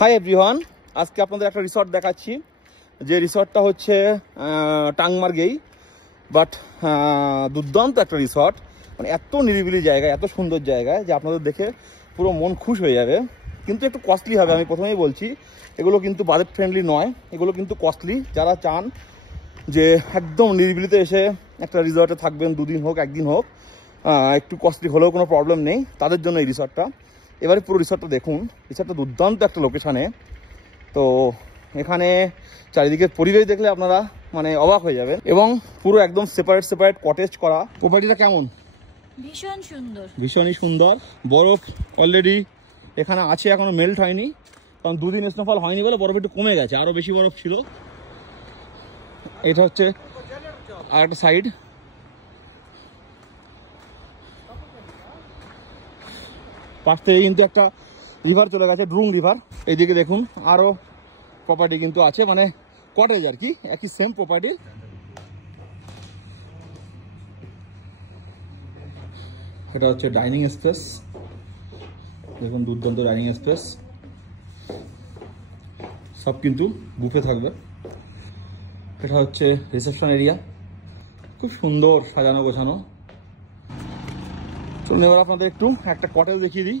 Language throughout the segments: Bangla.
হাই এভরিওয়ান, আজকে আপনাদের একটা রিসর্ট দেখাচ্ছি। যে রিসর্টটা হচ্ছে টাংমার্গেই, বাট দুর্দান্ত একটা রিসর্ট। মানে এত নিরিবিলি জায়গা, এত সুন্দর জায়গায় যে আপনাদের দেখে পুরো মন খুশ হয়ে যাবে। কিন্তু একটু কস্টলি হবে, আমি প্রথমেই বলছি। এগুলো কিন্তু বাজেট ফ্রেন্ডলি নয়, এগুলো কিন্তু কস্টলি। যারা চান যে একদম নিরিবিলিতে এসে একটা রিসর্টে থাকবেন, দুদিন হোক একদিন হোক, একটু কস্টলি হলেও কোনো প্রবলেম নেই, তাদের জন্য এই রিসর্টটা। এবারে পুরো রিসর্টটা দেখুন। রিসর্টটা দুর্দান্ত একটা লোকেশানে। তো এখানে চারিদিকে পরিবেশ দেখলে আপনারা মানে অবাক হয়ে যাবেন, এবং পুরো একদম সেপারেট কটেজ করা। প্রপার্টিটা কেমন? ভীষণ সুন্দর, ভীষণই সুন্দর। বরফ অলরেডি এখানে আছে, এখনো মেল্ট হয়নি, কারণ দুদিন স্নোফল হয়নি বলে বরফ একটু কমে গেছে, আরও বেশি বরফ ছিল। এটা হচ্ছে আর একটা সাইড। পাশ থেকে কিন্তু একটা রিভার চলে গেছে, ড্রুং রিভার। এইদিকে দেখুন আরও প্রপার্টি কিন্তু আছে, মানে কটেজ আর কি, একই সেম প্রপার্টি। এটা হচ্ছে ডাইনিং স্পেস, দেখুন দুর্দান্ত ডাইনিং স্পেস, সব কিন্তু বুফে থাকবে। এটা হচ্ছে রিসেপশন এরিয়া, খুব সুন্দর সাজানো গোছানো। চলুন এবার আপনাদের একটু একটা কটেজ দেখিয়ে দিই।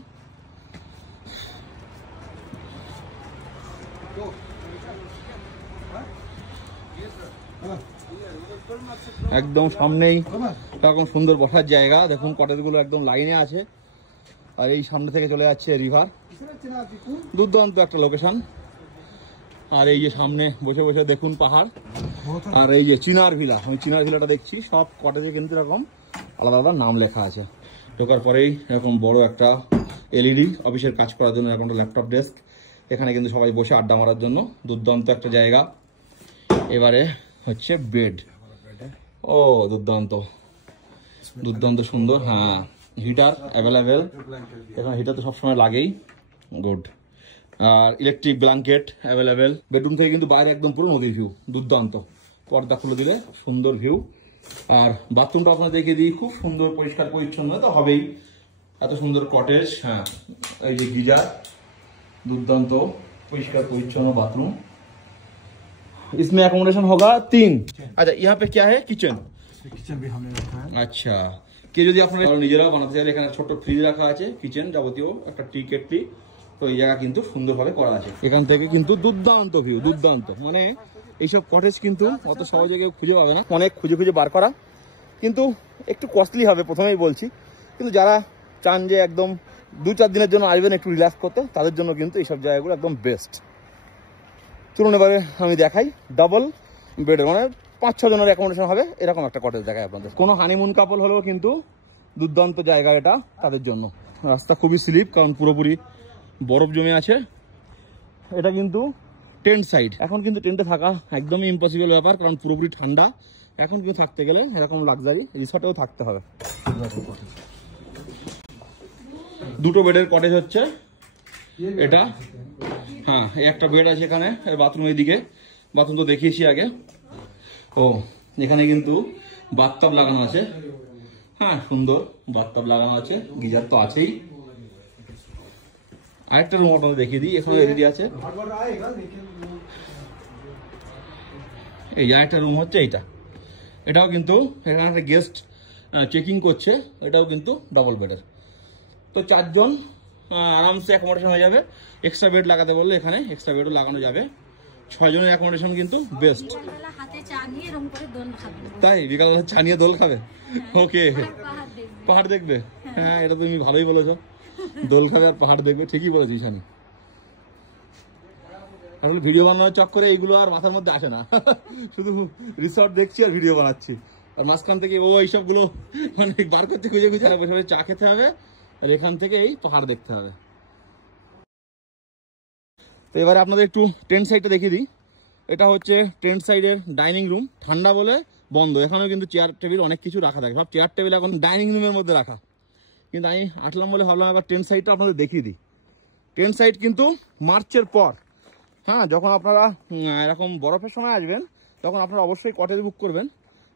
একদম সামনেই এরকম সুন্দর বসার জায়গা, দেখুন কটেজগুলো একদম লাইনে আছে, আর এই সামনে থেকে চলে যাচ্ছে রিভার। দুর্দান্ত একটা লোকেশন। আর এই যে সামনে বসে বসে দেখুন পাহাড়, আর এই যে চিনার ভিলা, আমি চিনার ভিলাটা দেখছি। সব কটেজে কিন্তু এরকম আলাদা আলাদা নাম লেখা আছে। ঢোকার পরেই এরকম বড় একটা এলইডি, অফিসের কাজ করার জন্য এরকম একটা ল্যাপটপ ডেস্ক। এখানে কিন্তু সবাই বসে আড্ডা মারার জন্য দুর্দান্ত একটা জায়গা। এবারে হচ্ছে বেড। ও দুর্দান্ত দুর্দান্ত সুন্দর। হ্যাঁ, হিটার অ্যাভেলেবেল, এখানে হিটার তো সবসময় লাগেই। গুড। আর ইলেকট্রিক ব্ল্যাঙ্কেট অ্যাভেলেবেল। বেডরুম থেকে কিন্তু বাইরে একদম পুরো নদীর ভিউ, দুর্দান্ত। পর্দা খুলে দিলে সুন্দর ভিউ। আর বাথরুমটা আপনার দেখিয়ে দিই, খুব সুন্দর পরিষ্কার পরিচ্ছন্ন তো হবেই, এত সুন্দর কটেজ। হ্যাঁ, এই যে গিজার, दुर्दांत परिष्कार परिच्छन्न बाथरूम। इसमें अकोमोडेशन होगा 3। अच्छा, यहाँ पे क्या है? किचन। किचन भी हमने रखा है। अच्छा, কেউ যদি আপনারা নিজেরা বানাতে চাইলে এখানে ছোট ফ্রিজ রাখা আছে, কিচেন যাবতীয় একটা টি কেটলি। তো এই জায়গা কিন্তু সুন্দরভাবে করা আছে। এখান থেকে কিন্তু দুর্দান্ত ভিউ, দুর্দান্ত। মানে এইসব কটেজ কিন্তু অত সহজে কেউ খুঁজে পাবে না, অনেক খুঁজে খুঁজে বার করা, কিন্তু একটু কস্টলি হবে প্রথমেই বলছি। কিন্তু যারা চান যে একদম 2-4 দিনের জন্য আসবেন একটু রিল্যাক্স করতে, তাদের জন্য কিন্তু এইসব জায়গাগুলো একদম বেস্ট। চলুন এবারে আমি দেখাই ডাবল বেডের, মানে 5-6 জনের অ্যাকোমোডেশন হবে এরকম একটা কটেজ দেখায় আপনাদের। কোনো হানিমুন কাপল হলেও কিন্তু দুর্দান্ত জায়গা এটা তাদের জন্য। রাস্তা খুবই স্লিপ, কারণ পুরোপুরি বরফ জমে আছে। এটা কিন্তু টেন্ট সাইড। এখন কিন্তু টেন্টে থাকা একদমই ইম্পসিবল ব্যাপার, কারণ পুরোপুরি ঠান্ডা। এখন কিন্তু থাকতে গেলে এরকম লাক্সারি রিসর্টেও থাকতে হবে। দুটো বেডের কটেজ হচ্ছে এটা। হ্যাঁ, একটা বেড আছে এখানে, বাথরুম এইদিকে। বাথরুম তো দেখিয়েছি আগে। ও, এখানে কিন্তু বাথটাব লাগানো আছে। হ্যাঁ, সুন্দর বাথটাব লাগানো আছে, গিজার তো আছেই। আরেকটা রুম আপনাদের দেখিয়ে দিই, এখানে রেডি আছে। এই আরেকটা রুম হচ্ছে এইটা। এটাও কিন্তু এখানে একটা গেস্ট চেকিং করছে, এটাও কিন্তু ডাবল বেডের। তো 4 জন আরামসে অ্যাকোমোডেশন হয়ে যাবে। এক্সট্রা বেড লাগাতে বললে এখানে এক্সট্রা বেডও লাগানো যাবে। 6 জনের অ্যাকোমোডেশন কিন্তু বেস্ট। তাই বিকালবেলা চা নিয়ে দোল খাবে? ওকে, পাহাড় দেখবে। হ্যাঁ, এটা তুমি ভালোই বলেছো, দোল খাবে আর পাহাড় দেখবে, ঠিকই বলেছিস। আমি আসলে ভিডিও বানানোর চক্করে এইগুলো আর মাথার মধ্যে আসে না, শুধু রিসর্ট দেখছি আর ভিডিও বানাচ্ছি, আর মাঝখান থেকে ও এইসবগুলো মানে বার করতে খুঁজে খুঁজে বসে চা খেতে হবে, আর এখান থেকে এই পাহাড় দেখতে হবে। তো এবারে আপনাদের একটু টেন্ট সাইডটা দেখিয়ে দিই। এটা হচ্ছে টেন্ট সাইডের ডাইনিং রুম। ঠান্ডা বলে বন্ধ, এখানেও কিন্তু চেয়ার টেবিল অনেক কিছু রাখা থাকে। সব চেয়ার টেবিল এখন ডাইনিং রুমের মধ্যে রাখা। কিন্তু আমি আসলাম বলে ভাবলাম আবার টেন্ট সাইডটা আপনাদের দেখিয়ে দিই। টেন্ট সাইড কিন্তু মার্চের পর, হ্যাঁ, যখন আপনারা এরকম বরফের সময় আসবেন তখন আপনারা অবশ্যই কটেজ বুক করবেন।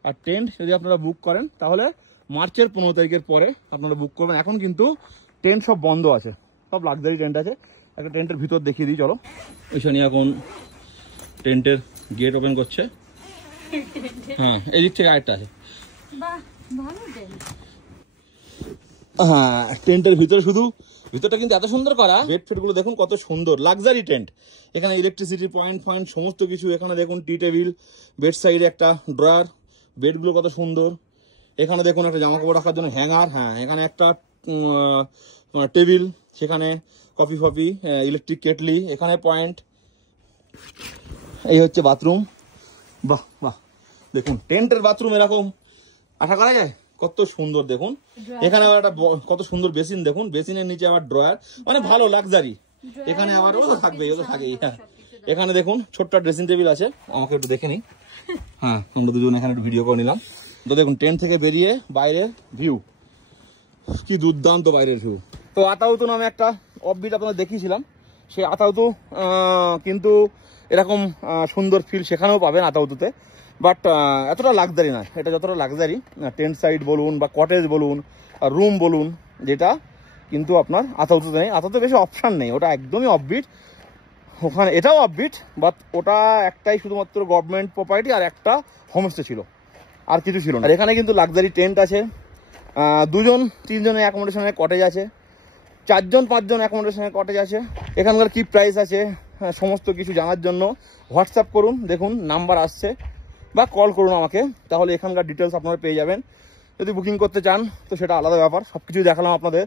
আর টেন্ট যদি আপনারা বুক করেন তাহলে মার্চের 15 তারিখের পরে আপনারা বুক করবেন। এখন কিন্তু টেন্ট সব বন্ধ আছে, সব লাক্সারি টেন্ট আছে। একটা টেন্টের ভিতর দেখিয়ে দিই চলো। ওইখানে এখন টেন্টের গেট ওপেন করছে। হ্যাঁ এই দিক থেকে আরেকটা আছে। বাহ ভালো টেন্ট। হ্যাঁ টেন্টের ভিতরে শুধু ভিতরটা কিন্তু এত সুন্দর করা, বেড ফেড গুলো দেখুন কত সুন্দর, লাক্সারি টেন্ট। এখানে ইলেকট্রিসিটি পয়েন্ট সমস্ত কিছু। এখানে দেখুন টি টেবিল, বেড সাইডে একটা ড্রয়ার, বেডগুলো কত সুন্দর। এখানে দেখুন একটা জামা কাপড় রাখার জন্য হ্যাঙ্গার। হ্যাঁ এখানে একটা টেবিল, সেখানে কফি ফফি, ইলেকট্রিক কেটলি, এখানে পয়েন্ট। এই হচ্ছে বাথরুম। বাহ বাহ দেখুন টেন্টের বাথরুম এরকম আশা করা যায়, কত সুন্দর দেখুন। এখানে আবার একটা কত সুন্দর বেসিন দেখুন, বেসিনের নিচে আবার ড্রয়ার, মানে ভালো লাক্সারি। এখানে আবার ও তো থাকবে, ও তো থাকেই। হ্যাঁ এখানে দেখুন ছোট্ট ড্রেসিং টেবিল আছে, আমাকে একটু দেখে নিই। হ্যাঁ আমরা দুজন এখানে একটু ভিডিও করে নিলাম। তো দেখুন টেন্ট থেকে বেরিয়ে বাইরের ভিউ কি দুর্দান্ত, বাইরের ভিউ। তো আতাউতু নামে একটা অফবিট আপনাদের দেখিয়েছিলাম, সেই আতাউতু কিন্তু এরকম সুন্দর ফিল সেখানেও পাবেন আতাউতুতে, বাট এতটা লাক্সারি না। এটা যতটা লাক্সারি টেন্ট সাইড বলুন বা কটেজ বলুন আর রুম বলুন, যেটা কিন্তু আপনার আতাউতুতে নেই। আতাউতে বেশি অপশান নেই, ওটা একদমই অফবিট। ওখানে এটাও অফবিট, বাট ওটা একটাই শুধুমাত্র গভর্নমেন্ট প্রপার্টি আর একটা হোমস্টে ছিল, আর কিছু ছিল না। আর এখানে কিন্তু লাক্সারি টেন্ট আছে, 2জন 3জনের অ্যাকোমোডেশনের কটেজ আছে, 4জন 5জন অ্যাকোমোডেশনের কটেজ আছে। এখানকার কি প্রাইস আছে সমস্ত কিছু জানার জন্য হোয়াটসঅ্যাপ করুন, দেখুন নাম্বার আসছে, বা কল করুন আমাকে, তাহলে এখানকার ডিটেলস আপনারা পেয়ে যাবেন। যদি বুকিং করতে চান তো সেটা আলাদা ব্যাপার। সব কিছু দেখালাম আপনাদের,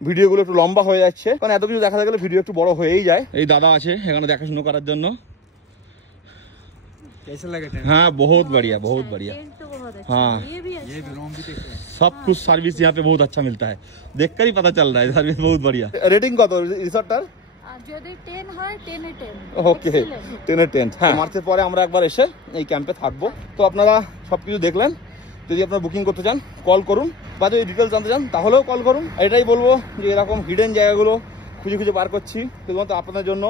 ভিডিওগুলো একটু লম্বা হয়ে যাচ্ছে, কারণ এত কিছু দেখাতে গেলে ভিডিও একটু বড় হয়েই যায়। এই দাদা আছে এখানে দেখাশুনো করার জন্য। कैसा लगा टेंट? हाँ बहुत बढ़िया, बहुत बढ़िया। टेंट तो बहुत अच्छा हाँ है। ये भी अच्छा ये भी रूम भी देखते हैं। सब कुछ सर्विस यहाँ पे बहुत अच्छा मिलता है, देखकर ही पता चल रहा है सर्विस बहुत बढ़िया। रेटिंग কত রিসর্টটার? আর যদি 10 হয় 10 এ 10। ওকে 10 এ 10। হ্যাঁ মার্চের পরে আমরা একবার এসে এই ক্যাম্পে থাকবো। তো আপনারা সবকিছু দেখলেন, যদি আপনারা বুকিং করতে চান কল করুন, বা যদি ডিটেলস জানতে চান তাহলেও কল করুন। এটাই বলবো যে এরকম হিডেন জায়গাগুলো খুঁজে খুঁজে বার করছি শুধুমাত্র আপনাদের জন্য।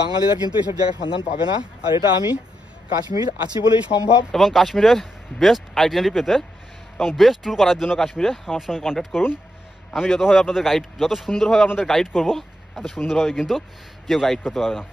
বাঙালিরা কিন্তু এসব জায়গার সন্ধান পাবে না, আর এটা আমি কাশ্মীর আছি বলেই সম্ভব। এবং কাশ্মীরের বেস্ট আইডেন্টিটি পেতে এবং বেস্ট ট্যুর করার জন্য কাশ্মীরে আমার সঙ্গে কন্ট্যাক্ট করুন। আমি যত সুন্দরভাবে আপনাদের গাইড করবো, এত সুন্দরভাবে কিন্তু কেউ গাইড করতে পারবে না।